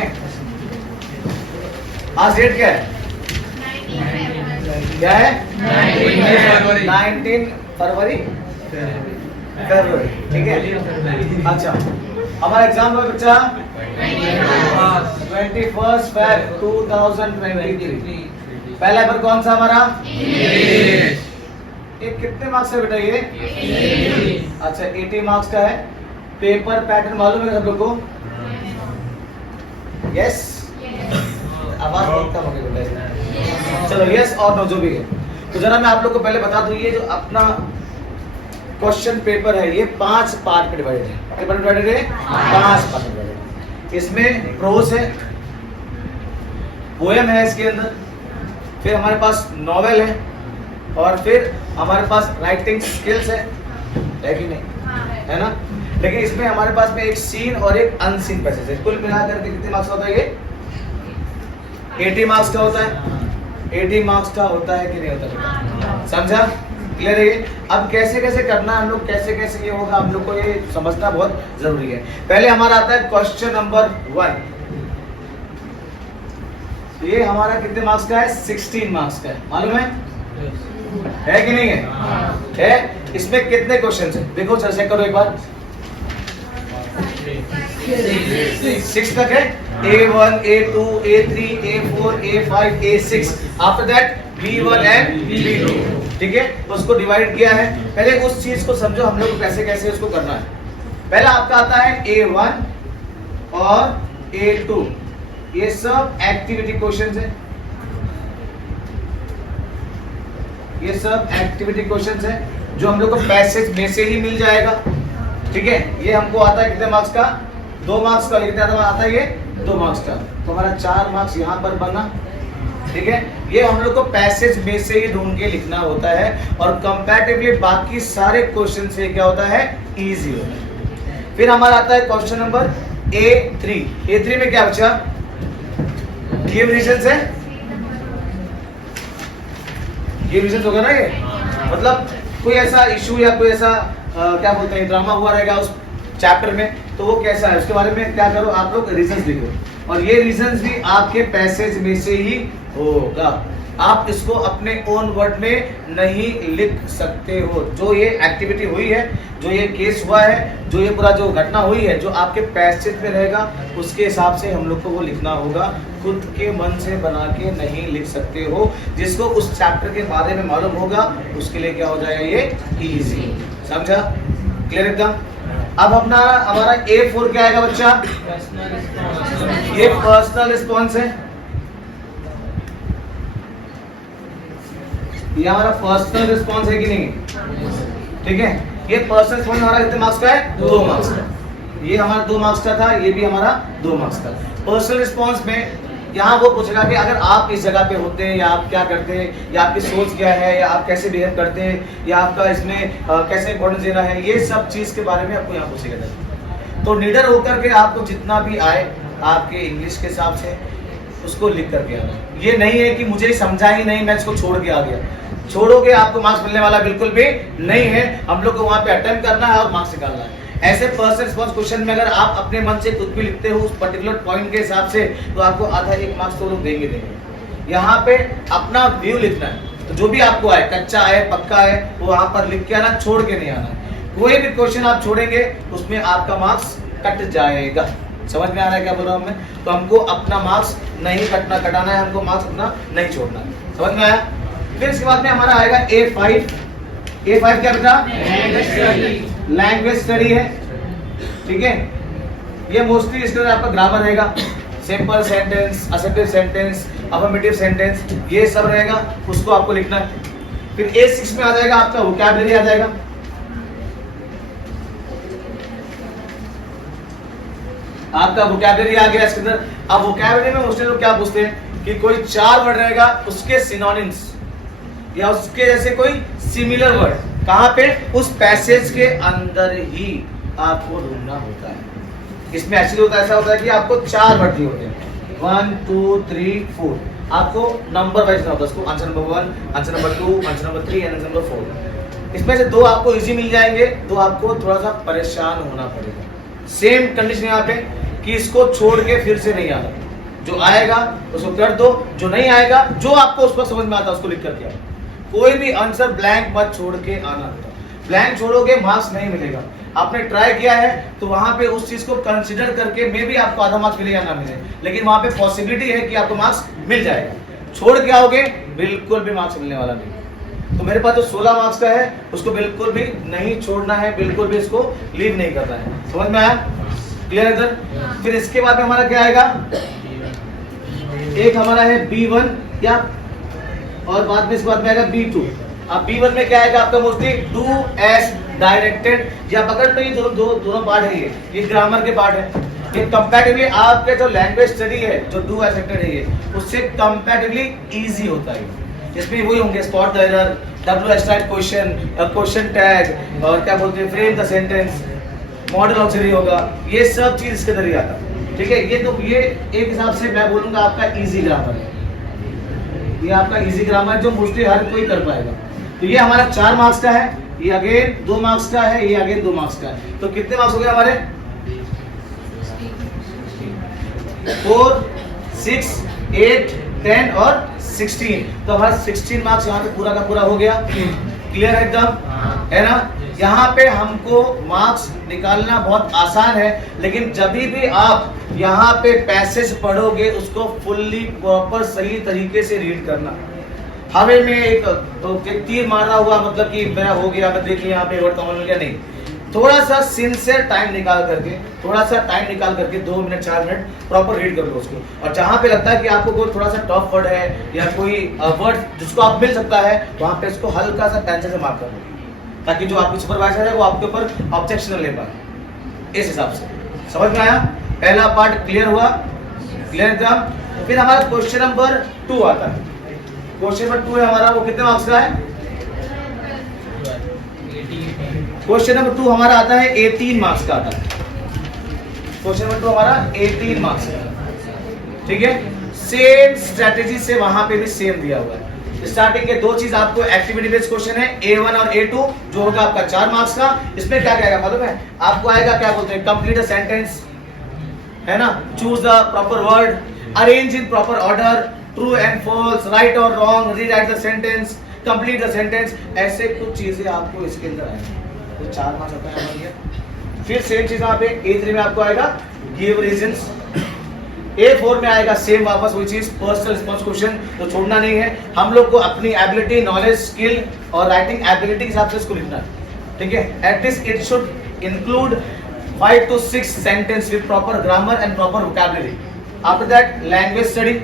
है। आज डेट क्या है? क्या है? 19 फरवरी, ठीक है। अच्छा, हमारा एग्जाम हुआ बच्चा 21 Feb 2023। पहला पेपर कौन सा हमारा? ये कितने मार्क्स है बेटा ये? अच्छा 80 मार्क्स का है। पेपर पैटर्न मालूम है सब लोग को? यस, आवाज बहुत कम हो गई बेटा। चलो यस और नो जो भी है। तो जरा मैं आप लोग को पहले बता दूं, ये जो अपना क्वेश्चन पेपर है ये 5 पार्ट में डिवाइडेड है। कितने डिवाइडेड है? 5 पार्ट में डिवाइडेड है। इसमें प्रोज है, पोएम है इसके अंदर, फिर हमारे पास नॉवेल है, और फिर हमारे पास राइटिंग स्किल्स है कि नहीं? है ना? लेकिन इसमें हमारे पास में एक सीन और एक अनसीन पैसेज है। कुल मिलाकर के कितने मार्क्स होता है ये? 80 मार्क्स का होता है। 80 मार्क्स का होता है कि नहीं होता? समझा? क्लियर है ये? अब कैसे कैसे करना है हम लोग, कैसे कैसे ये होगा हम लोग को ये समझना बहुत जरूरी है। पहले हमारा आता है क्वेश्चन नंबर 1। ये हमारा कितने मार्क्स का है? 16 मार्क्स का है। मालूम है कि नहीं है? है। इसमें कितने क्वेश्चन है देखो, चेक करो एक बार। 6 तक है। A1, A2, A3, A4, A5, A6, after that B1 and B2। ठीक है, तो उसको डिवाइड किया है। पहले उस चीज को समझो हम लोग कैसे कैसे उसको करना है। पहला आपका आता है A1 और A2, ये सब एक्टिविटी क्वेश्चंस है। ये सब एक्टिविटी क्वेश्चंस है जो हम लोग को पैसेज में से ही मिल जाएगा। ठीक है, ये हमको आता है कितने मार्क्स का? 2 मार्क्स का। कितने आता है ये? 2 मार्क्स का। तो हमारा 4 मार्क्स यहाँ पर बना। ठीक है, ये हम लोग को पैसेज में से ही ढूंढ के लिखना होता है, और कंपैरेटिवली बाकी सारे क्वेश्चन से क्या होता है? इजी होता है। फिर हमारा आता है क्वेश्चन नंबर A3। A3 में क्या बचा? गिव रीजंस है। गिव रीजंस होगा ना ये? मतलब कोई ऐसा इशू या कोई ऐसा क्या बोलते हैं ड्रामा हुआ रहेगा उस चैप्टर में, तो वो कैसा है उसके बारे में क्या करो आप लोग रीजंस लिखो, और ये रीजंस भी आपके पैसेज में से ही होगा। आप इसको अपने ओन वर्ड में नहीं लिख सकते हो। जो ये एक्टिविटी हुई है, जो ये केस हुआ है, जो ये पूरा जो घटना हुई है, जो आपके पैसेज में रहेगा उसके हिसाब से हम लोग को वो लिखना होगा। खुद के मन से बना के नहीं लिख सकते हो। जिसको उस चैप्टर के बारे में मालूम होगा उसके लिए क्या हो जाएगा ये? इजी। समझा? क्लियर एकदम? अब अपना हमारा A4 क्या आएगा बच्चा? ये पर्सनल रिस्पॉन्स है। ये हमारा पर्सनल रिस्पॉन्स है कि नहीं? ठीक है, ये पर्सनल रिस्पॉन्स हमारा कितने मार्क्स का है? 2 मार्क्स का। ये हमारा 2 मार्क्स का था, ये भी हमारा 2 मार्क्स का। पर्सनल रिस्पॉन्स में यहाँ वो पूछेगा कि अगर आप इस जगह पे होते या आप क्या करते, या आपकी सोच क्या है, या आप कैसे बिहेव करते हैं, या आपका इसमें कैसे इंपॉर्टेंस देना है, ये सब चीज के बारे में आपको यहाँ पूछेगा। तो निडर होकर के आपको जितना भी आए आपके इंग्लिश के हिसाब से उसको लिख करके आना। ये नहीं है कि मुझे समझा ही नहीं मैं इसको छोड़ के आ गया। छोड़ोगे आपको मार्क्स मिलने वाला बिल्कुल भी नहीं है। हम लोग को वहाँ पे अटेम्प्ट करना है और मार्क्स निकालना है। ऐसे पर्सनल रिस्पॉन्स क्वेश्चन में अगर आप अपने मन से कुछ भी लिखते हो उस पर्टिकुलर पॉइंट के हिसाब से, तो आपको आधा 1 मार्क्स तो लोग देंगे। यहाँ पे अपना व्यू लिखना है। तो जो भी आपको आए, कच्चा आए, पक्का है, वो वहाँ पर लिख के आना, छोड़ के नहीं आना। कोई भी क्वेश्चन आप छोड़ेंगे उसमें आपका मार्क्स कट जाएगा। समझ में आ रहा है क्या बोल रहा हूँ मैं? तो हमको अपना मार्क्स नहीं कटाना है, हमको मार्क्स अपना नहीं छोड़ना है। समझ में आया? फिर इसके बाद में हमारा आएगा A5। A5 क्या बेटा? लैंग्वेज स्टडी है। ठीक है, ये मोस्टली इसके अंदर आपका ग्रामर रहेगा, simple sentence, assertive sentence, affirmative sentence, ये सब रहेगा, उसको आपको लिखना है। फिर A6 में आ जाएगा आपका वोकैबुलरी आ जाएगा। आपका वोकैबुलरी आ गया इसके अंदर। अब वोकैबुलरी में मोस्टली लोग क्या पूछते हैं कि कोई 4 वर्ड रहेगा, उसके सिनोनिम्स या उसके जैसे कोई सिमिलर वर्ड कहाँ पे? उस पैसेज के अंदर ही आपको ढूंढना होता है। इसमें एक्चुअली होता है, ऐसा होता है कि आपको 4 वर्ड दिए होते हैं, 1 2 3 4। आपको नंबर वाइज होता है, उसको answer number 1, answer number 2, answer number 3 and answer number 4। इसमें से 2 आपको इजी मिल जाएंगे, 2 आपको थोड़ा सा परेशान होना पड़ेगा। सेम कंडीशन यहाँ पे कि इसको छोड़ के फिर से नहीं आना। जो आएगा उसको कर दो, जो नहीं आएगा, जो आपको उस पर समझ में आता है उसको लिख करके आओ। कोई भी आंसर ब्लैंक मत छोड़ के आना। ब्लैंक छोड़ोगे मार्क्स नहीं मिलेगा। आपने ट्राई किया है तो वहां पे उस चीज को कंसीडर करके मे भी आपको आधा मार्क्स मिले या ना मिले, लेकिन वहां पे पॉसिबिलिटी है कि आपको मार्क्स मिल जाएगा। छोड़ के आओगे बिल्कुल भी मार्क्स मिलने वाला नहीं। तो मेरे पास जो 16 मार्क्स का है उसको बिल्कुल भी नहीं छोड़ना है, बिल्कुल भी इसको लीव नहीं करना है। समझ में आया? क्लियर है सर? फिर इसके बाद में हमारा क्या आएगा, एक हमारा है B1 या और बाद में इसके बाद में आएगा B2। अब B1 में क्या आएगा आपका मोस्टली डू एज डायरेक्टेड, या पकड़ लो, ये दोनों पार्ट है, ये ग्रामर के पार्ट है। ये कंपैरेटिवली आपके जो लैंग्वेज स्टडी है, जो डू एज डायरेक्टेड है, ये उससे कंपैरेटिवली इजी होता है। इसमें वही होंगे spot the error, WH type question, question tag, और क्या बोलते हैं frame the sentence, model auxiliary होगा, ये सब चीज इसके अंदर ही आता है। ठीक है, ये एक हिसाब से मैं बोलूंगा आपका इजी ग्रामर है। ये आपका इजी ग्रामर है जो मोस्टली हर कोई कर पाएगा। तो ये हमारा 4 मार्क्स का है, ये अगेन 2 मार्क्स का है, ये अगेन 2 मार्क्स का है। तो कितने मार्क्स हो गए हमारे? 4, 6, 8, 10 और 16। तो हमारा 16 मार्क्स यहाँ पे पूरा का पूरा हो गया। क्लियर है एकदम, है ना? यहाँ पे हमको मार्क्स निकालना बहुत आसान है, लेकिन जब भी आप यहाँ पे पैसेज पढ़ोगे उसको फुल्ली प्रॉपर सही तरीके से रीड करना। हमें में एक तीर मारा हुआ मतलब कि मेरा हो गया, अगर देखिए यहाँ पे वर्ड कॉमन मिल गया, नहीं, थोड़ा सा सिंसियर टाइम निकाल करके, थोड़ा सा टाइम निकाल करके 2 मिनट 4 मिनट प्रॉपर रीड कर लो उसको। और जहाँ पे लगता है कि आपको कोई थोड़ा सा टफ वर्ड है या कोई वर्ड जिसको आप मिल सकता है, वहाँ पे इसको हल्का सा पेंसिल से मार्क कर लो, ताकि जो आपके सुपरवाइजर है वो आपके ऊपर ऑब्जेक्शन ले पाए। इस हिसाब से समझ में आया? पहला पार्ट क्लियर हुआ? क्लियर एकदम। फिर हमारा क्वेश्चन नंबर 2 आता है। क्वेश्चन नंबर 2 है हमारा, वो कितने मार्क्स का है? क्वेश्चन नंबर 2 हमारा आता है 18 मार्क्स का आता है। क्वेश्चन नंबर 2 हमारा 18 मार्क्स का। ठीक है, सेम स्ट्रेटेजी से वहां पे भी सेम दिया हुआ है। स्टार्टिंग के 2 चीज आपको एक्टिविटी बेस्ड क्वेश्चन है, A1 और A2, जो होगा आपका 4 मार्क्स का। इसमें क्या आएगा मालूम है आपको? आएगा क्या बोलते हैं, कंप्लीट अ सेंटेंस, है ना, choose the proper word, arrange in proper order, true and false, right और wrong, rewrite the sentence, complete the sentence. ऐसे कुछ चीजें आपको इसके अंदर आएंगी। तो 4 मार्क्स होता है हमारा। फिर सेम चीज यहाँ पे A3 में आपको आएगा गिव रीजंस। A4 में आएगा सेम वापस वही चीज, पर्सनल रिस्पॉन्स क्वेश्चन, तो छोड़ना नहीं है। हम लोग को अपनी एबिलिटी, नॉलेज, स्किल और राइटिंग एबिलिटी के हिसाब से इसको लिखना है। ठीक है, at least it should include 5 to 6 sentence with proper grammar and proper vocabulary. After that language study,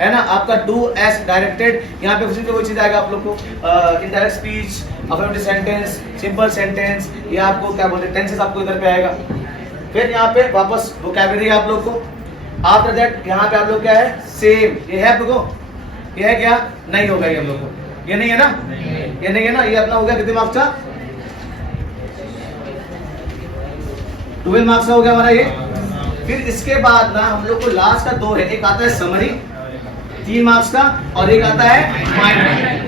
है ना, आपका डू एज डायरेक्टेड। यहाँ पे वही चीज आएगा आप लोग को, indirect speech, affirmative sentence, simple sentence, ये आपको क्या बोलते हैं टेंसेस आपको इधर पे आएगा। फिर यहाँ पे वापस वोकैबुलरी आप लोग को। आफ्टर दैट यहाँ पे आप लोग क्या है, सेम, ये है आप लोगों को, ये है क्या? नहीं होगा ये हम लोग को, ये नहीं है ना, ये नहीं है ना, ये अपना हो गया कितने मार्क्स का? 12 मार्क्स का हो गया हमारा ये। फिर इसके बाद ना हम लोग को लास्ट का 2 है, एक आता है समरी 3 मार्क्स का, और एक आता है माइंड मैप।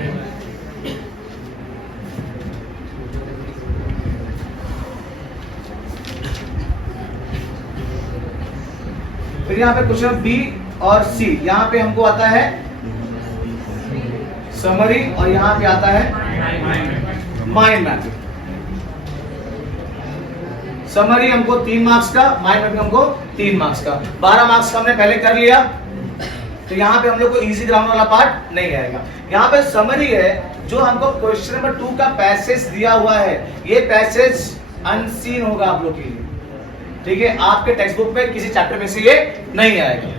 फिर यहाँ पे क्वेश्चन B और C, यहाँ पे हमको आता है समरी और यहाँ पे आता है माइंड मैप। समरी हमको 3 मार्क्स का, माइंड मैप हमको 3 मार्क्स का। 12 मार्क्स का हमने पहले कर लिया, तो यहाँ पे हम लोग को इजी ग्रामर वाला पार्ट नहीं आएगा। यहाँ पे समरी है, जो हमको क्वेश्चन नंबर 2 का पैसेज दिया हुआ है, ये पैसेज अनसीन होगा आप लोग के लिए। ठीक है, आपके टेक्स्ट बुक में किसी चैप्टर में से ये नहीं आएगा,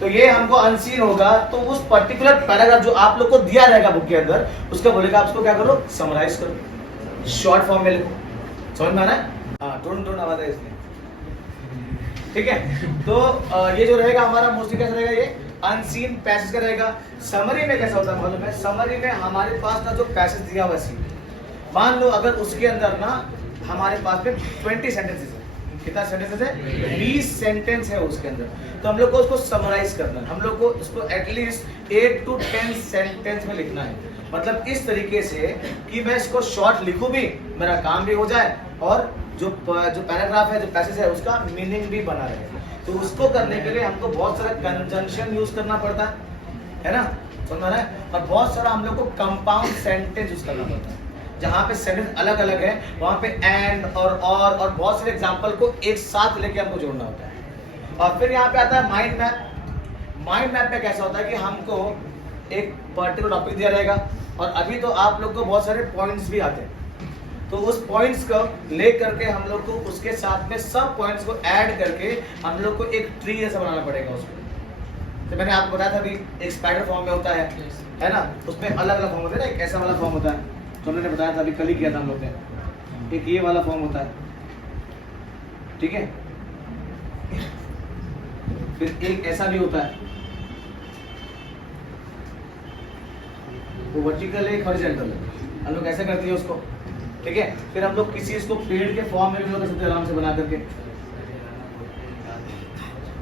तो ये हमको अनसीन होगा। तो उस पर्टिकुलर पैराग्राफ जो आप लोग को दिया रहेगा बुक के अंदर, उसका बोलेगा आप उसको क्या करो, समराइज करो, शॉर्ट फॉर्म में लिखो। समझ में आ रहा है? हाँ, टोन आवाज है इसमें। ठीक है, तो ये जो रहेगा हमारा मोस्टली कैसा रहेगा, ये अनसीन पैसेज का रहेगा। समरी में कैसा होता है मालूम है? समरी में हमारे पास ना जो पैसेज दिया हुआ है, मान लो अगर उसके अंदर ना हमारे पास में 20 सेंटेंसेस है, कितना सेंटेंसेस है? 20 सेंटेंस है उसके अंदर, तो हम लोग को उसको समराइज करना है। हम लोग को इसको एटलीस्ट 8 to 10 सेंटेंस में लिखना है, मतलब इस तरीके से कि मैं इसको शॉर्ट लिखूं भी, मेरा काम भी हो जाए, और जो पैराग्राफ है, जो पैसेज है, उसका मीनिंग भी बना रहे। तो उसको करने के लिए हमको बहुत सारा कंजंक्शन यूज करना पड़ता है ना, समझ रहा है, और बहुत सारा हम लोग को कंपाउंड सेंटेंस यूज करना पड़ता है, जहाँ पे सेंटेंस अलग अलग है वहाँ पे एंड और बहुत सारे एग्जाम्पल को एक साथ लेके हमको जोड़ना होता है। और फिर यहाँ पे आता है माइंड मैप। माइंड मैप में कैसा होता है कि हमको एक पर्टिकुलर टॉपिक दिया रहेगा और अभी तो आप लोग को बहुत सारे पॉइंट्स भी आते हैं, तो उस पॉइंट्स को ले करके हम लोग को उसके साथ में सब पॉइंट्स को ऐड करके हम लोग को एक ट्री जैसा बनाना पड़ेगा उसको। तो मैंने आपको बताया था अभी एक स्पाइडर फॉर्म में होता है ना, उसमें अलग अलग फॉर्म होता है ना, एक ऐसा वाला फॉर्म होता है जो हमने बताया था अभी कल ही किया था हम लोग ने, एक ये वाला फॉर्म होता है, ठीक है, फिर एक ऐसा भी होता है, वो वर्टिकल है, हॉरिजॉन्टल है, हम लोग ऐसा करते हैं उसको, ठीक है। फिर हम लोग किसी इसको पेड़ के फॉर्म में भी लोग कर सकते हैं आराम से बना करके,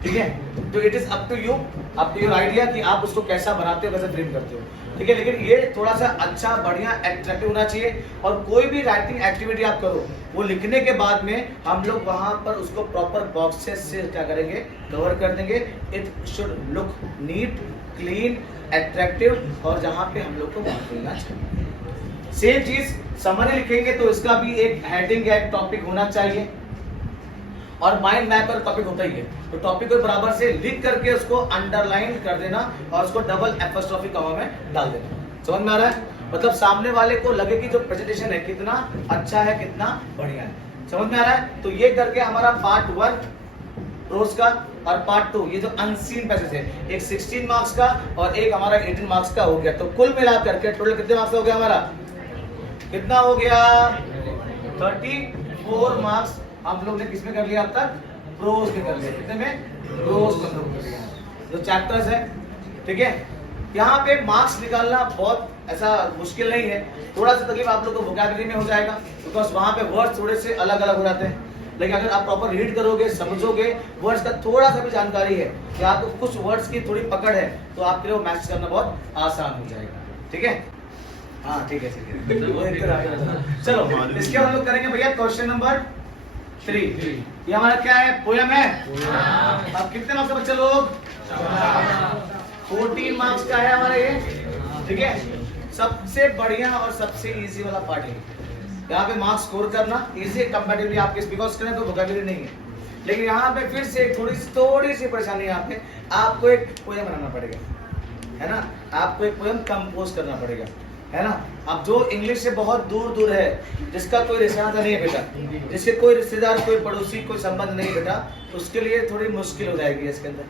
ठीक है। तो it is up to you, up to your idea कि आप उसको कैसा बनाते हो, कैसे फ्रेम करते हो, ठीक है। लेकिन ये थोड़ा सा अच्छा बढ़िया एट्रैक्टिव होना चाहिए। और कोई भी राइटिंग एक्टिविटी आप करो वो लिखने के बाद में हम लोग वहां पर उसको प्रॉपर बॉक्सेस से क्या करेंगे, कवर कर देंगे। It should look neat, clean, attractive, और जहां पे हम लोग को बात करना चाहिए। सेम चीज समरी लिखेंगे तो इसका भी एक हेडिंग है, टॉपिक होना चाहिए, और माइंड मैप पर टॉपिक होता ही है, तो टॉपिक को बराबर से लिख करके उसको अंडरलाइन कर देना और उसको डबल एपोस्ट्रोफी कॉमा में डाल देना। समझ में आ रहा है? मतलब सामने वाले को लगे कि जो प्रेजेंटेशन है कितना अच्छा है, कितना बढ़िया है। समझ में आ रहा है? तो ये करके हमारा पार्ट 1 प्रोज का और पार्ट 2 ये जो अनसीन पैसेज है, एक 16 मार्क्स का और एक हमारा 18 मार्क्स का हो गया। तो कुल मिला करके टोटल कितने मार्क्स हो गया हमारा, कितना हो गया, 34 मार्क्स हम लोग ने किसमें कर लिया अब तक, प्रोज में कर लिया। कितने में, प्रोज में कर लिया, जो चैप्टर्स है, ठीक है। यहाँ पे मार्क्स निकालना बहुत ऐसा मुश्किल नहीं है, थोड़ा सा तकलीफ आप लोग को वोकैबुलरी में हो जाएगा, बिकॉज वहाँ पे वर्ड्स थोड़े से अलग अलग हो जाते हैं। लेकिन अगर आप प्रॉपर रीड करोगे, समझोगे, वर्ड्स का थोड़ा सा भी जानकारी है कि आपको कुछ वर्ड्स की थोड़ी पकड़ है, तो आपके लिए वो मैच करना बहुत आसान हो जाएगा, ठीक है। हाँ ठीक है, चलो इसके हम लोग करेंगे भैया क्वेश्चन नंबर 3। ये हमारा क्या है, पोयम है। अब कितने मार्क्स का बच्चे लोग, 14 मार्क्स का है हमारा ये, ठीक है। सबसे बढ़िया और सबसे इजी वाला पार्ट है, यहाँ पे मार्क्स स्कोर करना इजी कंपैरेटिवली आपके बिकॉज करें तो वोकैबुलरी नहीं है। लेकिन यहाँ पे फिर से थोड़ी सी परेशानी है, यहाँ पे आपको एक पोयम बनाना पड़ेगा, है ना, आपको एक पोयम कंपोज करना पड़ेगा, है ना। अब जो इंग्लिश से बहुत दूर दूर है, जिसका कोई रिश्तेदार नहीं है बेटा, जिसके कोई रिश्तेदार, कोई पड़ोसी, कोई संबंध नहीं है बेटा, उसके लिए थोड़ी मुश्किल हो जाएगी इसके अंदर,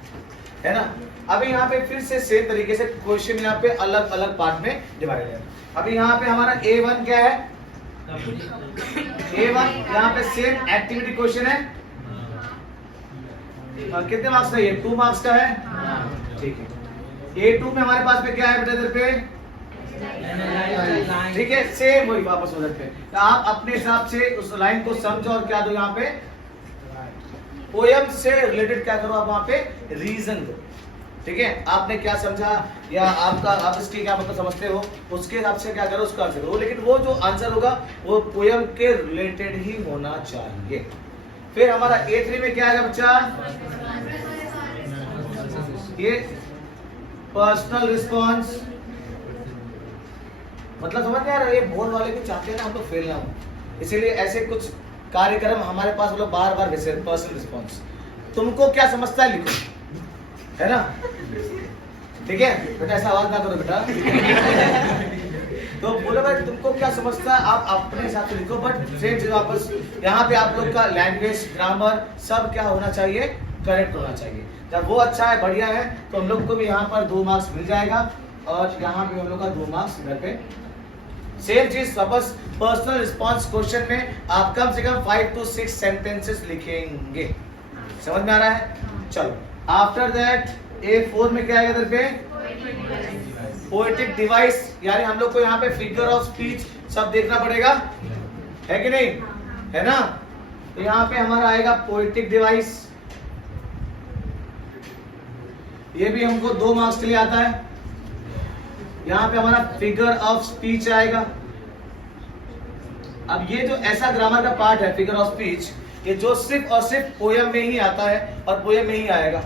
है ना। अभी यहाँ पे फिर से सेम तरीके से क्वेश्चन यहाँ पे अलग अलग पार्ट में डिवाइड है। अभी यहाँ पे हमारा A1 क्या है, A1 यहाँ पे सेम एक्टिविटी क्वेश्चन है, कितने मार्क्स का, ये 2 मार्क्स का है, ठीक है। A2 में हमारे पास में क्या है बेटा, इधर पे, ठीक है, सेम वही वापस हो जाते हैं। तो आप अपने हिसाब से उस लाइन को समझो और क्या दो, यहाँ पे पोयम से रिलेटेड क्या करो, आप वहाँ पे रीजन दो, ठीक है। आपने क्या समझा या आप इसके क्या मतलब समझते हो, उसके हिसाब से क्या करो, उसका आंसर दो। लेकिन वो जो आंसर होगा वो पोयम के रिलेटेड ही होना चाहिए। फिर हमारा A3 में क्या आएगा बच्चा, ये पर्सनल रिस्पॉन्स, मतलब समझ में आ रहा है, ये बोर्ड वाले भी चाहते हैं ना हम लोग फेल ना हो, इसीलिए ऐसे कुछ कार्यक्रम हमारे पास वो लोग बार बार भेजते हैं। पर्सनल रिस्पॉन्स, तुमको क्या समझता है लिखो, है ना, ठीक है बेटा, ऐसा आवाज ना करो बेटा तो बोलो भाई तुमको क्या समझता है, आप अपने हिसाब से लिखो, बट सेम चीज वापस यहाँ पे आप लोग का लैंग्वेज, ग्रामर सब क्या होना चाहिए, करेक्ट होना चाहिए। जब वो अच्छा है, बढ़िया है, तो हम लोग को भी यहाँ पर 2 मार्क्स मिल जाएगा, और यहाँ पे हम लोग का 2 मार्क्स घर पे। सेम चीज वापस पर्सनल रिस्पॉन्स क्वेश्चन में आप कम से कम 5 to 6 सेंटेंसेस लिखेंगे। समझ में आ रहा है? चलो आफ्टर दैट A4 में क्या आएगा इधर पे, पोएटिक डिवाइस, यानी हम लोग को यहाँ पे फिगर ऑफ स्पीच सब देखना पड़ेगा, है कि नहीं, है ना। तो यहाँ पे हमारा आएगा पोएटिक डिवाइस, ये भी हमको 2 मार्क्स के लिए आता है। यहाँ पे हमारा फिगर ऑफ स्पीच आएगा। अब ये जो ऐसा ग्रामर का पार्ट है फिगर ऑफ स्पीच, ये जो सिर्फ और सिर्फ पोयम में ही आता है और पोयम में ही आएगा।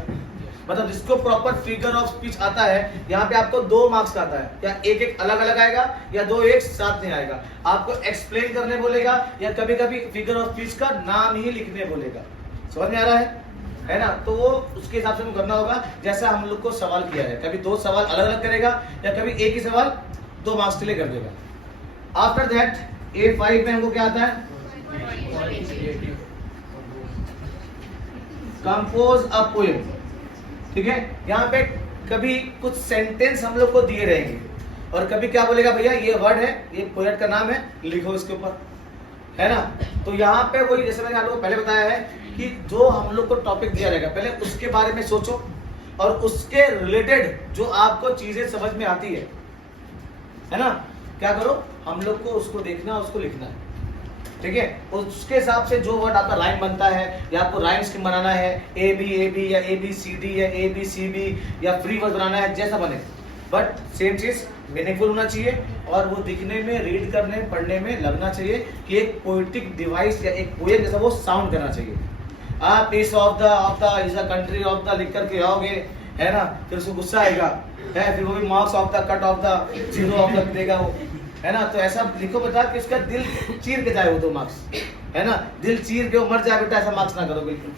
मतलब जिसको प्रॉपर फिगर ऑफ स्पीच आता है, यहाँ पे आपको 2 मार्क्स का आता है, या एक एक अलग अलग आएगा या 2 एक साथ नहीं आएगा। आपको एक्सप्लेन करने बोलेगा या कभी कभी फिगर ऑफ स्पीच का नाम ही लिखने बोलेगा। समझ में आ रहा है ना? तो वो उसके हिसाब से करना होगा जैसा हम लोग को सवाल किया है। कभी 2 सवाल अलग अलग करेगा या कभी एक ही सवाल 2 मार्क्स के लिए कर देगा। आफ्टर दैट A5 में हमको क्या आता है? Compose a poem. ठीक है, यहाँ पे कभी कुछ सेंटेंस हम लोग को दिए रहेंगे और कभी क्या बोलेगा, भैया ये वर्ड है, ये पोएट का नाम है, लिखो इसके ऊपर, है ना? तो यहाँ पे वही जैसे मैंने आप लोगों को पहले बताया है कि जो हम लोग को टॉपिक दिया रहेगा पहले उसके बारे में सोचो और उसके रिलेटेड जो आपको चीजें समझ में आती है ना, क्या करो, हम लोग को उसको देखना, उसको लिखना है। ठीक है, उसके हिसाब से जो वर्ड आपका राइम बनता है या आपको राइम स्कीम बनाना है, ए बी या ABCD या ABCB या फ्री वर्ड बनाना है, जैसा बने, बट सेम चीज मीनिंगफुल होना चाहिए और वो दिखने में, रीड करने, पढ़ने में लगना चाहिए कि एक पोएटिक डिवाइस या एक पोएम जैसा वो साउंड करना चाहिए। आप piece of the is a country of the लिख करके आओगे, है ना, फिर उसको गुस्सा आएगा, है, फिर वो भी marks of the cut off the zero of the देगा वो, है ना। तो ऐसा लिखो बेटा कि उसका दिल चीर के जाए वो 2 मार्क्स, है ना, दिल चीर के वो मर जाए बेटा, ऐसा मार्क्स ना करो बिल्कुल।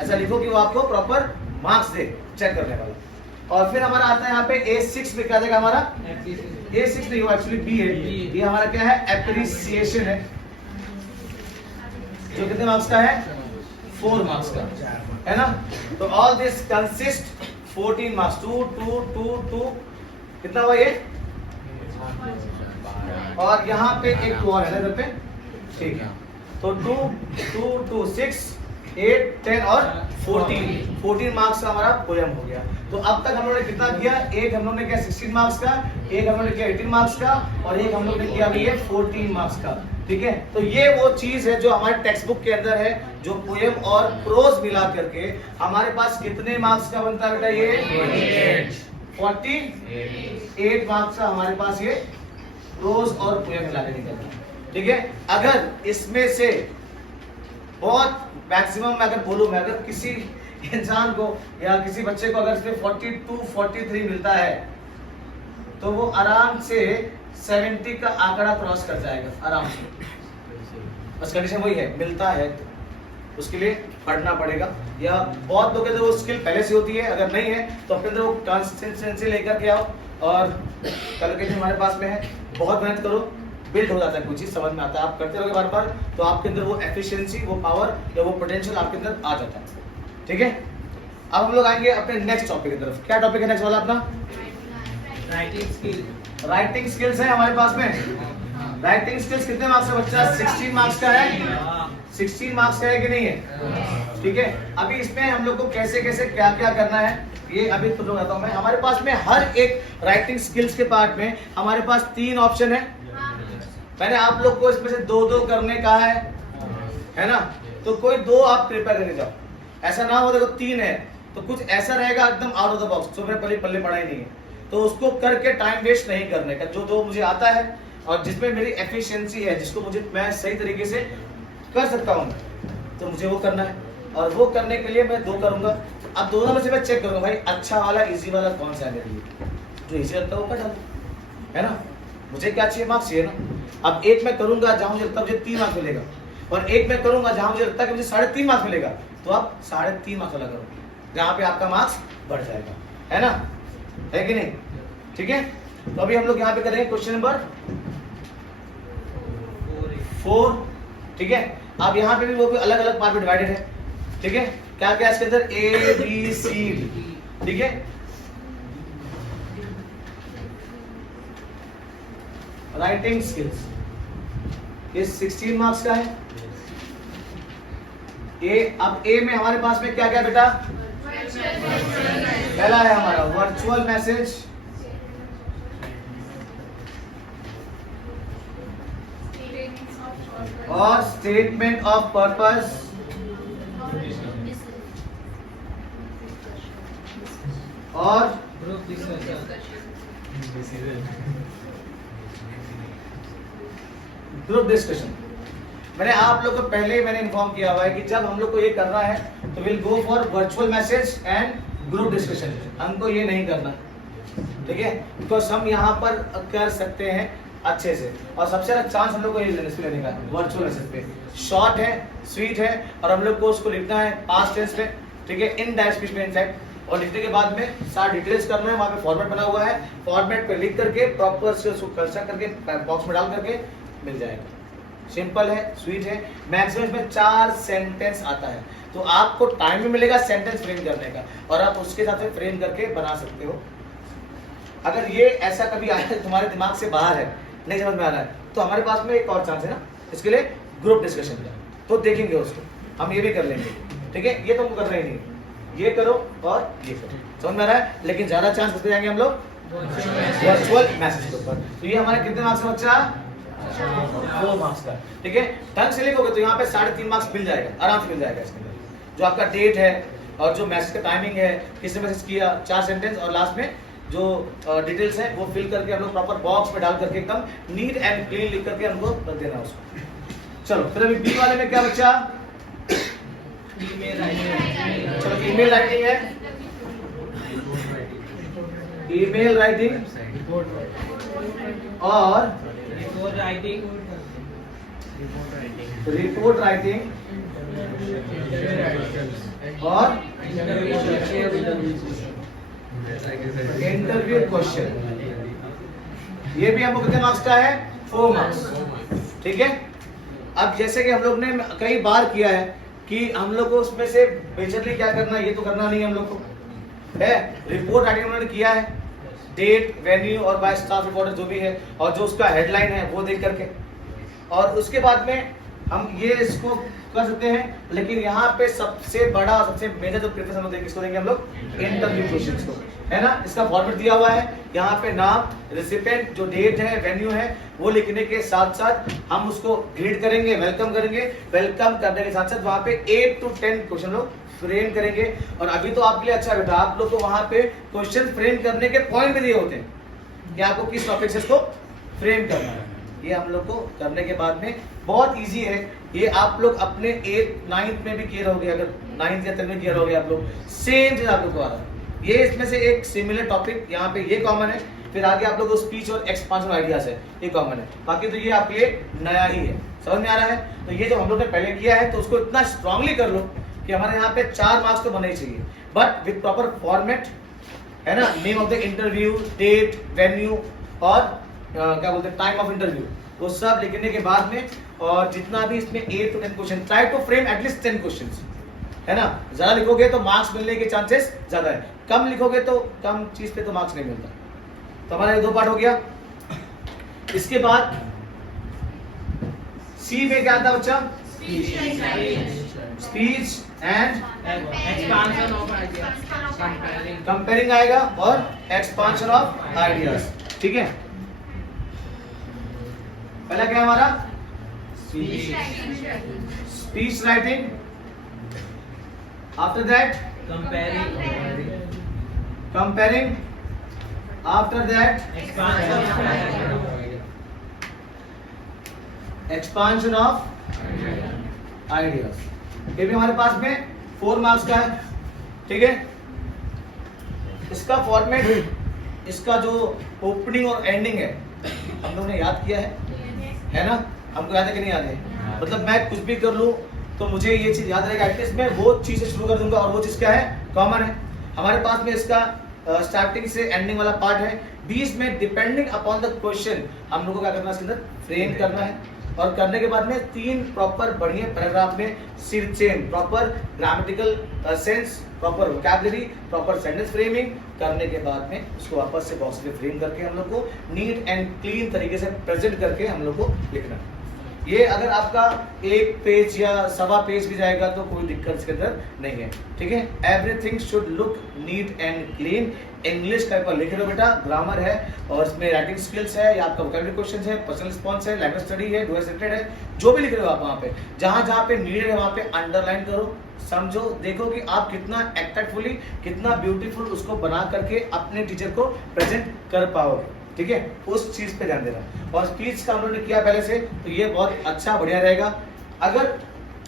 ऐसा लिखो कि वो आपको प्रॉपर मार्क्स दे, चेक करने वाला। और फिर हमारा आता है यहाँ पे A6 में क्या देगा हमारा, A6 नहीं, एक्चुअली B है, ये हमारा क्या है, एप्रिसिएशन है, जो कितने मार्क्स का है, 4 मार्क्स का, है ना। तो ऑल दिस कंसिस्ट 14 मार्क्स, 2 2 2 2 कितना हुआ ये, और यहाँ पे एक 2 और है ना इधर पे, ठीक है। तो 2 2 2 6 8 10 और 14 मार्क्स का हमारा पोएम हो गया। तो अब तक हम लोगों ने कितना किया, एक हम लोग ने किया 16 मार्क्स का, एक हम लोग ने किया 18 मार्क्स का और एक हम लोग ने किया भी 14 मार्क्स का। ठीक है, तो ये वो चीज है जो हमारे टेक्स्ट बुक के अंदर है, जो पोएम और प्रोज मिला करके हमारे पास कितने मार्क्स का बनता है बेटा, ये 48 मार्क्स का हमारे पास ये प्रोज और पोएम मिला के निकलता है। ठीक है, अगर इसमें से बहुत मैक्सिमम मैं अगर बोलूं, मैं अगर किसी इंसान को या किसी बच्चे को अगर इसमें 42 43 मिलता है तो वो आराम से 70 का आंकड़ा क्रॉस कर जाएगा आराम से। बस कंडीशन वही है, मिलता है तो उसके लिए पढ़ना पड़ेगा, या बहुत लोग के वो स्किल पहले से होती है, अगर नहीं है तो अपने अंदर वो कंसिस्टेंसी लेकर के आओ और कल के दिन हमारे पास में है, बहुत मेहनत करो, बिल्ड हो जाता है, कुछ चीज समझ में आता है, आप करते रहोगे बार बार तो आपके अंदर वो एफिशिएंसी, वो पावर या वो पोटेंशियल आपके अंदर आ जाता है। ठीक है, अब हम लोग आएंगे अपने नेक्स्ट टॉपिक की तरफ। क्या टॉपिक है नेक्स्ट वाला अपना, राइटिंग स्किल। राइटिंग स्किल्स है हमारे पास में। राइटिंग स्किल्स कितने मार्क्स का बच्चा, 16 मार्क्स का है, 16 मार्क्स का है कि नहीं है। ठीक है, अभी इसमें हम लोग को कैसे कैसे क्या क्या करना है ये अभी तुम लोग बताता हूँ मैं। हमारे पास में हर एक राइटिंग स्किल्स के पार्ट में हमारे पास 3 ऑप्शन है। मैंने आप लोग को इसमें से 2-2 करने कहा है ना, तो कोई 2 आप प्रिपेयर करके जाओ, ऐसा ना हो देखो 3 है तो कुछ ऐसा रहेगा एकदम आउट ऑफ द बॉक्स, तो मेरे पल्ले पढ़ा ही नहीं है, तो उसको करके टाइम वेस्ट नहीं करने का। जो 2 मुझे आता है और जिसमें मेरी एफिशिएंसी है, जिसको मुझे मैं सही तरीके से कर सकता हूँ, तो मुझे वो करना है, और वो करने के लिए मैं 2 करूंगा। अब दोनों में से मैं चेक करूंगा भाई अच्छा वाला इजी वाला कौन सा है मेरे लिए, जो इजी लगता है वो कर डालूं, है ना। मुझे क्या चाहिए, मार्क्स चाहिए ना। अब एक मैं करूंगा जहां मुझे लगता है मुझे 3 मार्क्स मिलेगा, और एक मैं करूंगा जहां मुझे लगता है कि मुझे 3.5 मार्क्स मिलेगा, तो आप 3.5 मार्क्स वाला करो, जहां पे आपका मार्क्स बढ़ जाएगा, है ना, है कि नहीं। ठीक है, तो अभी हम लोग यहाँ पे करेंगे क्वेश्चन नंबर 4। ठीक है, अब यहाँ पे भी वो अलग अलग पार्ट में डिवाइडेड है। ठीक है, क्या क्या इसके अंदर, ABCD। ठीक है, राइटिंग स्किल्स ये 16 मार्क्स का है। अब ए में हमारे पास में क्या क्या बेटा, पहला है हमारा वर्चुअल मैसेज, और स्टेटमेंट ऑफ पर्पस, और ग्रुप डिस्कशन। Group discussion. मैंने आप लोग को पहले ही मैंने इन्फॉर्म किया हुआ है कि जब हम लोग को ये करना है तो will go for virtual message and group discussion. हमको ये नहीं करना, ठीक है, बिकॉज हम यहाँ पर कर सकते हैं अच्छे से, और सबसे अच्छा चांस हम लोग को ये लेने का वर्चुअल मैसेज पे। शॉर्ट है, स्वीट है, और हम लोग को उसको लिखना है पास्ट टेंस में, ठीक है, इन डायरेक्ट स्पीच में इनफैक्ट, और लिखने के बाद में सारा डिटेल्स करना है। वहाँ पे फॉर्मेट बना हुआ है, फॉर्मेट पे लिख करके प्रॉपर से उसको कर्सर करके बॉक्स में डाल करके मिल जाएगा। सिंपल है, स्वीट है, मैक्सिमम इसमें 4 सेंटेंस आता है, तो आपको टाइम भी मिलेगा सेंटेंस फ्रेम करने का, और आप उसके साथ फ्रेम करके बना सकते हो। अगर ये ऐसा कभी आया तुम्हारे दिमाग से बाहर है, नहीं समझ में आ रहा है, तो हमारे पास में एक और चांस है ना इसके लिए, ग्रुप डिस्कशन का, तो देखेंगे उसको, हम ये भी कर लेंगे, ठीक है। ये तुमको करना ही नहीं, ये करो और ये करो, समझ में आ रहा है। लेकिन ज्यादा चांस किसके जाएंगे हम लोग, वर्चुअल मैसेज के ऊपर। तो ये हमारे कितने मार्क्स का बच्चा, 2 मार्क्स का, ठीक है। ढंग से लिखोगे तो यहाँ पे 3.5 मार्क्स मिल जाएगा, आराम से मिल जाएगा इसके अंदर। जो आपका डेट है और जो मैसेज का टाइमिंग है, किसने मैसेज किया, 4 सेंटेंस, और लास्ट में जो डिटेल्स है वो फिल करके हम लोग प्रॉपर बॉक्स में डाल करके एकदम नीट एंड क्लीन लिख करके हमको देना उसको। चलो फिर अभी बी वाले में क्या बच्चा, चलो ईमेल राइटिंग है, ईमेल राइटिंग और रिपोर्ट राइटिंग, रिपोर्ट राइटिंग और इंटरव्यू क्वेश्चन। ये भी हमको कितने मार्क्स का है, 4 मार्क्स, ठीक है। अब जैसे कि हम लोग ने कई बार किया है कि हम लोग को उसमें से मेजरली क्या करना है, ये तो करना नहीं हम लोग को है। रिपोर्ट राइटिंग उन्होंने किया है, डेट, वेन्यू और बाय स्टाफ रिपोर्टर जो भी है, और जो उसका हेडलाइन है वो देख करके, और उसके बाद में हम ये इसको कर सकते हैं। लेकिन यहाँ पे सबसे बड़ा, सबसे मेजर जो प्रेफरेंस हम लोग किसको देंगे, हम लोग इंटरव्यू क्वेश्चंस को, है ना। इसका फॉर्मेट दिया हुआ है, यहाँ पे नाम, रेसिपिएंट, जो डेट है, वेन्यू है, वो लिखने के साथ साथ हम उसको ग्रीट करेंगे, वेलकम करेंगे। वेलकम करने के साथ साथ वहाँ पे 8 to 10 क्वेश्चन लोग फ्रेम करेंगे। और अभी तो आपके लिए अच्छा बेटा, आप लोग को वहाँ पे क्वेश्चन फ्रेम करने के पॉइंट भी दिए होते हैं कि आपको किस टॉपिक से इसको फ्रेम करना है। ये हम लोग को करने के बाद में बहुत इजी है। ये आप लोग अपने 8th 9th में भी किए रहोगे, अगर 9th या 10th में किए रहोगे आप लोग, सेम चीज आप लोग को आ रहा है। ये इसमें से एक सिमिलर टॉपिक यहाँ पे ये कॉमन है, फिर आगे आप लोग को स्पीच और एक्सपांशन आइडियाज है, ये कॉमन है। बाकी तो ये आपके लिए नया ही है, समझ में आ रहा है। तो ये जो हम लोग ने पहले किया है, तो उसको इतना स्ट्रांगली कर लो कि हमारे यहाँ पे 4 मार्क्स तो बने ही चाहिए, बट विद प्रॉपर फॉर्मेट, है ना। Name of the interview, date, venue और क्या बोलते हैं, टाइम ऑफ इंटरव्यू, वो सब लिखने के बाद में, और जितना भी इसमें 8 to 10 question, try to frame at least 10 questions, है ना। ज्यादा लिखोगे तो मार्क्स मिलने के चांसेस ज्यादा है, कम लिखोगे तो कम चीज पे तो मार्क्स नहीं मिलता। तो हमारा 2 पार्ट हो गया। इसके बाद सी में क्या आता बच्चा, speech and expansion of ideas, comparing, comparing आएगा, और एक्सपांशन ऑफ आइडियाज, ठीक है। पहला क्या है हमारा, speech writing, after that comparing, after that expansion of ideas. ये भी हमारे पास में 4 मार्क्स का है, ठीक है। इसका फॉर्मेट, इसका जो ओपनिंग और एंडिंग है हम लोगों ने याद किया है ना। हमको याद है कि नहीं याद है, मतलब मैं कुछ भी कर लूँ तो मुझे ये चीज याद रहेगा, एटलीस्ट मैं वो चीज से शुरू कर दूंगा, और वो चीज क्या है, कॉमन है। हमारे पास में इसका स्टार्टिंग से एंडिंग वाला पार्ट है, बीच में डिपेंडिंग अपॉन द क्वेश्चन हम लोग को क्या करना है, इसके अंदर फ्रेम करना है, और करने के बाद में 3 प्रॉपर बढ़िया पैराग्राफ में सिर chain, proper grammatical sense, proper vocabulary, proper sentence framing करने के बाद में उसको वापस से बॉक्स में फ्रेम करके हम लोग को नीट एंड क्लीन तरीके से प्रेजेंट करके हम लोग को लिखना है। ये अगर आपका 1 पेज या 1.25 पेज भी जाएगा तो कोई दिक्कत इसके अंदर नहीं है, ठीक है। Everything should look neat and clean. English का पेपर लिख लो बेटा, ग्रामर है, और इसमें राइटिंग स्किल्स है, या आपका वोकैबुलरी क्वेश्चन है, पर्सनल रिस्पॉन्स है, लैंग्वेज स्टडी है, डुअल सेक्टेड है, जो भी लिख रहे हो आप वहाँ पे, जहाँ जहाँ पे नीडेड है वहाँ पे अंडरलाइन करो, समझो, देखो कि आप कितना एक्टेक्टफुली, कितना ब्यूटीफुल उसको बना करके अपने टीचर को प्रेजेंट कर पाओगे, ठीक है। उस चीज पे ध्यान देना। और स्पीच का हम लोगों ने किया पहले से, तो ये बहुत अच्छा बढ़िया रहेगा। अगर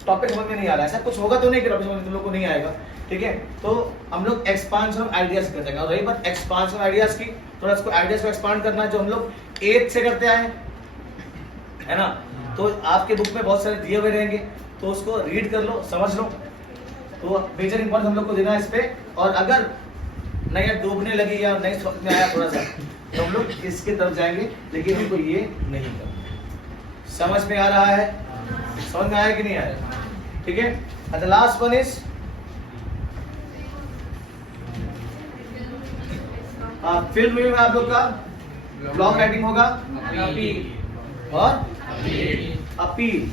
टॉपिक समझ में नहीं आ रहा है, ऐसा कुछ होगा तो नहीं कि टॉपिक समझ में तुम लोग को नहीं आएगा, ठीक है, तो हम लोग एक्सपांशन ऑफ आइडियाज कर देंगे। और रही बात एक्सपांशन ऑफ आइडियाज की, थोड़ा इसको आइडियाज को एक्सपांड करना है जो हम लोग 8 से करते आए है ना। तो आपके बुक में बहुत सारे दिए हुए रहेंगे, तो उसको रीड कर लो, समझ लो। तो मेजर इंपॉर्टेंस हम लोग को देना है इस पे। और अगर नहीं डूबने लगी या नहीं समझ में आया थोड़ा सा, तो हम लोग इसके तरफ जाएंगे, लेकिन हमको ये नहीं करना। समझ में आ रहा है? समझ में आया कि नहीं आया? ठीक है। And the last one is film review में आप लोग का ब्लॉग राइटिंग होगा और अपील।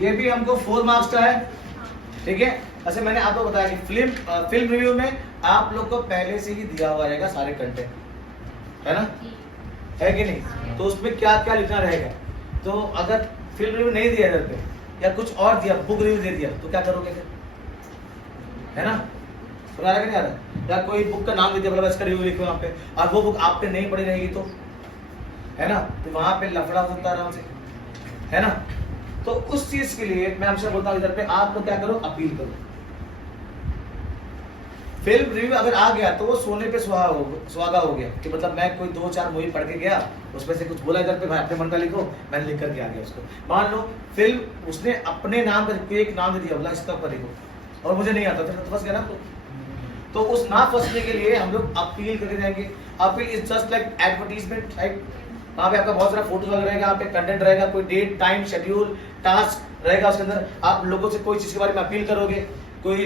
ये भी हमको 4 मार्क्स का है, ठीक है। अच्छा मैंने आपको बताया कि फिल्म रिव्यू में आप लोग को पहले से ही दिया हुआ रहेगा सारे कंटेंट, है ना, है कि नहीं। तो उसमें क्या क्या लिखना रहेगा। तो अगर फिल्म रिव्यू नहीं दिया इधर पे या कुछ और दिया, बुक रिव्यू दे दिया, तो क्या करोगे फिर, है ना। समझ आ रहा है कि नहीं आ रहा। या कोई बुक का नाम दे दिया, मतलब इसका रिव्यू लिखो यहाँ पे, और वो बुक आप पे नहीं पड़ी रहेगी तो, है ना, तो वहां पे लफड़ा हो सकता है आराम से, है ना। तो उस चीज के लिए मैं हमेशा बोलता हूँ इधर पे आप लोग क्या करो, अपील करो। फिल्म रिव्यू अगर आ गया तो वो सोने पे सुहागा हो गया कि मतलब मैं कोई 2-4 मूवी पढ़ के गया, उसमें से कुछ बोला इधर पे, भाई अपने मन का लिखो, मैंने लिख करके आ गया उसको। मान लो फिल्म उसने अपने नाम का एक नाम दे दिया, बोला इसका ऊपर लिखो, और मुझे नहीं आता तो फंस गया ना। तो उस ना फंसने के लिए हम लोग अपील करके जाएंगे। Appeal is just like advertisement, right. वहाँ पे आपका बहुत सारा फोटो लग रहेगा, यहाँ पे कंटेंट रहेगा, कोई डेट टाइम शेड्यूल टास्क रहेगा, उसके अंदर आप लोगों से कोई चीज़ के बारे में अपील करोगे। कोई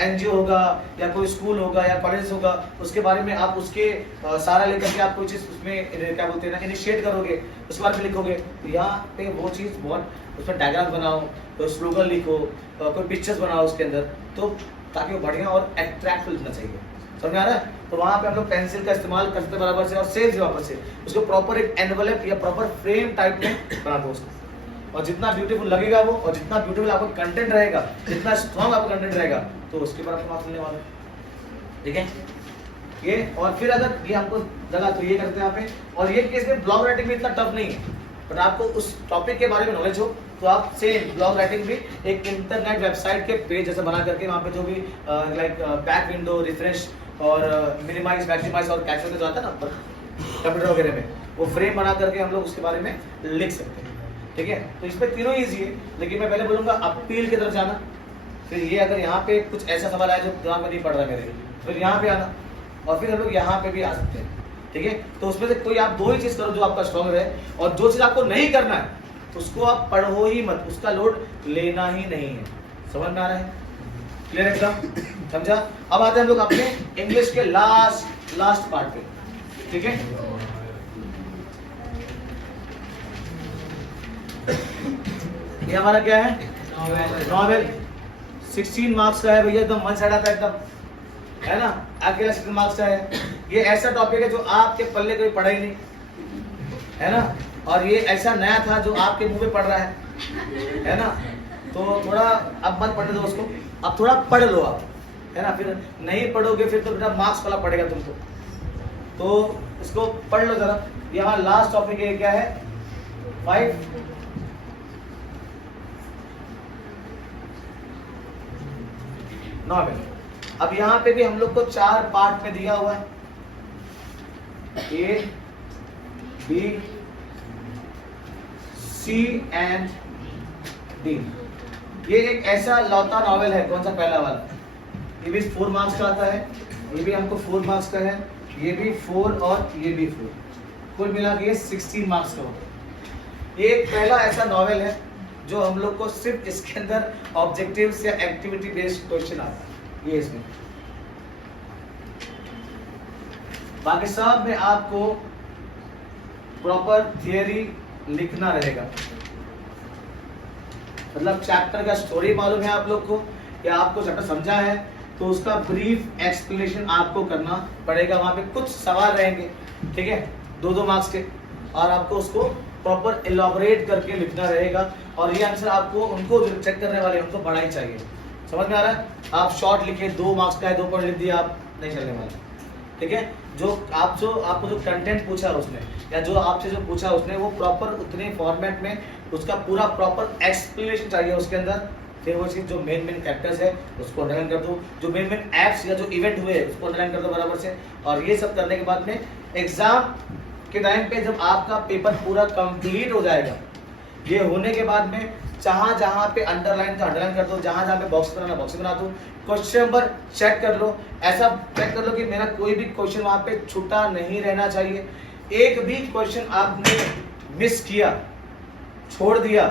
एनजीओ होगा या कोई स्कूल होगा या कॉलेज होगा, उसके बारे में आप उसके सारा लेकर के आप कोई चीज़ उसमें क्या बोलते हैं ना, इनिशिएट करोगे, उसके बारे में लिखोगे। तो यहाँ पे वो चीज़ बहुत, उसमें डायग्राम बनाओ, कोई स्लोगन लिखो, कोई पिक्चर्स बनाओ उसके अंदर, तो ताकि वो बढ़िया और अट्रैक्टिव लिखना चाहिए। समझ आ रहा है। तो वहाँ पे हम लोग पेंसिल का इस्तेमाल करते बराबर से, और सेम से वापस से उसको प्रॉपर एक एनवलप या प्रॉपर फ्रेम टाइप में बना दो उसको। और जितना ब्यूटीफुल लगेगा वो, और जितना ब्यूटीफुल आपका कंटेंट रहेगा, जितना स्ट्रॉन्ग आपका कंटेंट रहेगा, तो उसके ऊपर आपको मार्क्स मिलने वाला है, ठीक है। ये और फिर अगर ये आपको लगा तो ये करते हैं यहाँ पे। और ये केस में ब्लॉग राइटिंग में इतना टफ नहीं है, बट आपको उस टॉपिक के बारे में नॉलेज हो तो आप सेम ब्लॉग राइटिंग भी एक इंटरनेट वेबसाइट के पेज जैसे बना करके वहाँ पे जो भी लाइक बैक विंडो, रिफ्रेश और मिनिमाइज, मैक्सिमाइज और कैप्शन जो आता है ना कंप्यूटर वगैरह में, वो फ्रेम बना करके हम लोग उसके बारे में लिख सकते हैं, ठीक है। तो इसमें तीनों ईजी है, लेकिन मैं पहले बोलूँगा अपील की तरफ जाना। फिर ये अगर यहाँ पे कुछ ऐसा सवाल आया जो दिमाग में नहीं पड़ रहा मेरे, फिर यहाँ पे आना, और फिर हम लोग यहाँ पे भी आ सकते हैं, ठीक है। तो उसमें से कोई आप 2 ही चीज़ करो जो आपका स्ट्रॉन्ग है, और जो चीज़ आपको नहीं करना है तो उसको आप पढ़ो ही मत, उसका लोड लेना ही नहीं है। समझ में आ रहा है? क्लियर एकदम, समझा। अब आते हैं हम लोग अपने इंग्लिश के लास्ट पार्ट पे, ठीक है। ये हमारा क्या है, नॉवेल। 16 मार्क्स का है भैया, एकदम वन साइड आता है एकदम, है ना, अकेला 16 मार्क्स का है। ये ऐसा टॉपिक है जो आपके पल्ले कोई पढ़ा ही नहीं, है ना, और ये ऐसा नया था जो आपके मुंह पे पड़ रहा है ना। तो थोड़ा अब मत पढ़ने दो उसको, अब थोड़ा पढ़ लो आप, है ना। फिर नहीं पढ़ोगे फिर तो बेटा मार्क्स वाला पड़ेगा तुमको, तो इसको पढ़ लो जरा। ये हमारा लास्ट टॉपिक है, क्या है, 5 नॉवेल। अब यहाँ पे भी हम लोग को 4 पार्ट में दिया हुआ है, A, B, C and D। ये एक ऐसा लौता नॉवेल है, कौन सा, पहला वाला, ये भी 4 मार्क्स का आता है, ये भी हमको 4 मार्क्स का है, ये भी 4 और ये भी 4, कुल मिला के 16 मार्क्स का होगा। ये एक पहला ऐसा नॉवेल है जो हम लोग को सिर्फ इसके अंदर ऑब्जेक्टिव्स या एक्टिविटी बेस्ड क्वेश्चन आता है, ये इसमें। बाकी सब में आपको प्रॉपर थियरी लिखना रहेगा, मतलब चैप्टर का स्टोरी मालूम है आप लोग को, या आपको चैप्टर समझा है तो उसका ब्रीफ एक्सप्लेनेशन आपको करना पड़ेगा। वहां पे कुछ सवाल रहेंगे, ठीक है, 2-2 मार्क्स के, और आपको उसको प्रॉपर एलॉबरेट करके लिखना रहेगा, और ये आंसर आपको उनको जो चेक करने वाले हैं उनको पढ़ना ही चाहिए। समझ में आ रहा है? आप शॉर्ट लिखे 2 मार्क्स का है, 2 पॉइंट लिख दिया, आप नहीं चलने वाला। ठीक है, जो आपको जो कंटेंट पूछा उसने या जो आपसे जो पूछा उसने वो प्रॉपर उतने फॉर्मेट में उसका पूरा प्रॉपर एक्सप्लेनेशन चाहिए उसके अंदर। फिर वो चीज जो मेन कैरेक्टर्स है उसको अंडरलाइन कर दो, जो मेन एप्स या जो इवेंट हुए उसको अंडरलाइन कर दो बराबर से। और ये सब करने के बाद में एग्जाम के टाइम पे जब आपका पेपर पूरा कंप्लीट हो जाएगा, ये होने के बाद में जहाँ पे अंडरलाइन कर दो, जहाँ पे बॉक्स बनाना बॉक्स बना दो, क्वेश्चन नंबर चेक कर लो, ऐसा चेक कर लो कि मेरा कोई भी क्वेश्चन वहाँ पे छूटा नहीं रहना चाहिए। एक भी क्वेश्चन आपने मिस किया, छोड़ दिया,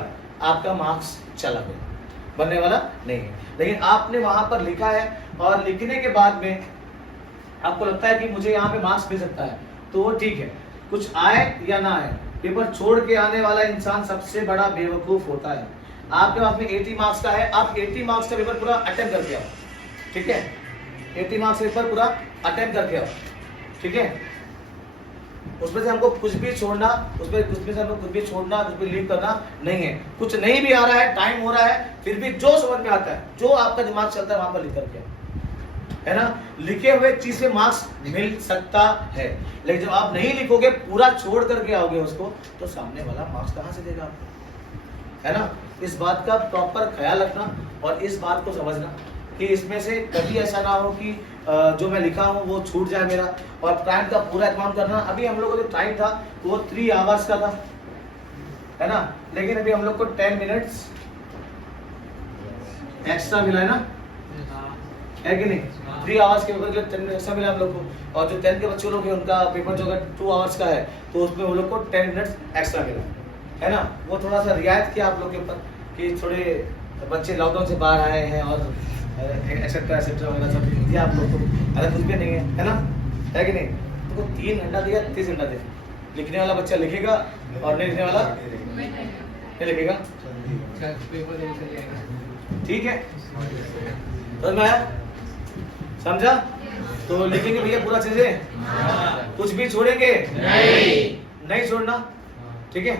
आपका मार्क्स चला गया, बनने वाला नहीं है। लेकिन आपने वहां पर लिखा है और लिखने के बाद में आपको लगता है कि मुझे यहाँ पे मार्क्स मिल सकता है, तो वो ठीक है, कुछ आए या ना आए, पेपर छोड़ के आने वाला इंसान सबसे बड़ा बेवकूफ होता है। आपके पास में 80 मार्क्स का है, आप 80 मार्क्स का पेपर पूरा अटेम्प्ट करके आओ, ठीक है, 80 मार्क्स पेपर पूरा अटेम्प्ट करके आओ, ठीक है। उसमें से हमको कुछ भी छोड़ना, उसमें से हमको कुछ भी छोड़ना, कुछ भी लीव करना नहीं है। कुछ नहीं भी आ रहा है, टाइम हो रहा है, फिर भी जो समझ में आता है, जो आपका दिमाग चलता है वहां पर लिख करके आओ, है ना। लिखे हुए चीज से मार्क्स मिल सकता है, लेकिन जब आप नहीं लिखोगे, पूरा छोड़ करके आओगे उसको, तो सामने वाला मार्क्स कहां से देगा आपको, है ना। इस बात का प्रॉपर ख्याल रखना और इस बात को समझना कि इसमें से कभी ऐसा ना हो कि जो मैं लिखा हूँ वो छूट जाए मेरा, और टाइम का पूरा इस्तेमाल करना। अभी हम लोगों का जो टाइम था वो 3 आवर्स का था, है ना, लेकिन अभी हम लोग को 10 मिनट्स एक्स्ट्रा मिला है ना, है कि नहीं। 3 आवर्स के पेपर के लिए 10 मिनट एक्स्ट्रा मिला हम लोग को, और जो 10 के बच्चों लोग हैं उनका पेपर जो अगर 2 आवर्स का है तो उसमें वो लोग को 10 मिनट्स एक्स्ट्रा मिला, है ना। वो थोड़ा सा रियायत किया आप लोग के ऊपर कि थोड़े बच्चे लॉकडाउन से बाहर आए हैं और एक्सेट्रा एक्सेट्रा वगैरह सब दिया आप लोग को, अगर कुछ भी नहीं है ना, है कि नहीं। तो 3 घंटा दिया, 30 घंटा दे, लिखने वाला बच्चा लिखेगा और नहीं लिखने वाला नहीं लिखेगा, ठीक है। तो मैं समझा, तो लिखेंगे भैया पूरा चीजें, कुछ भी छोड़ेंगे नहीं छोड़ना, ठीक है।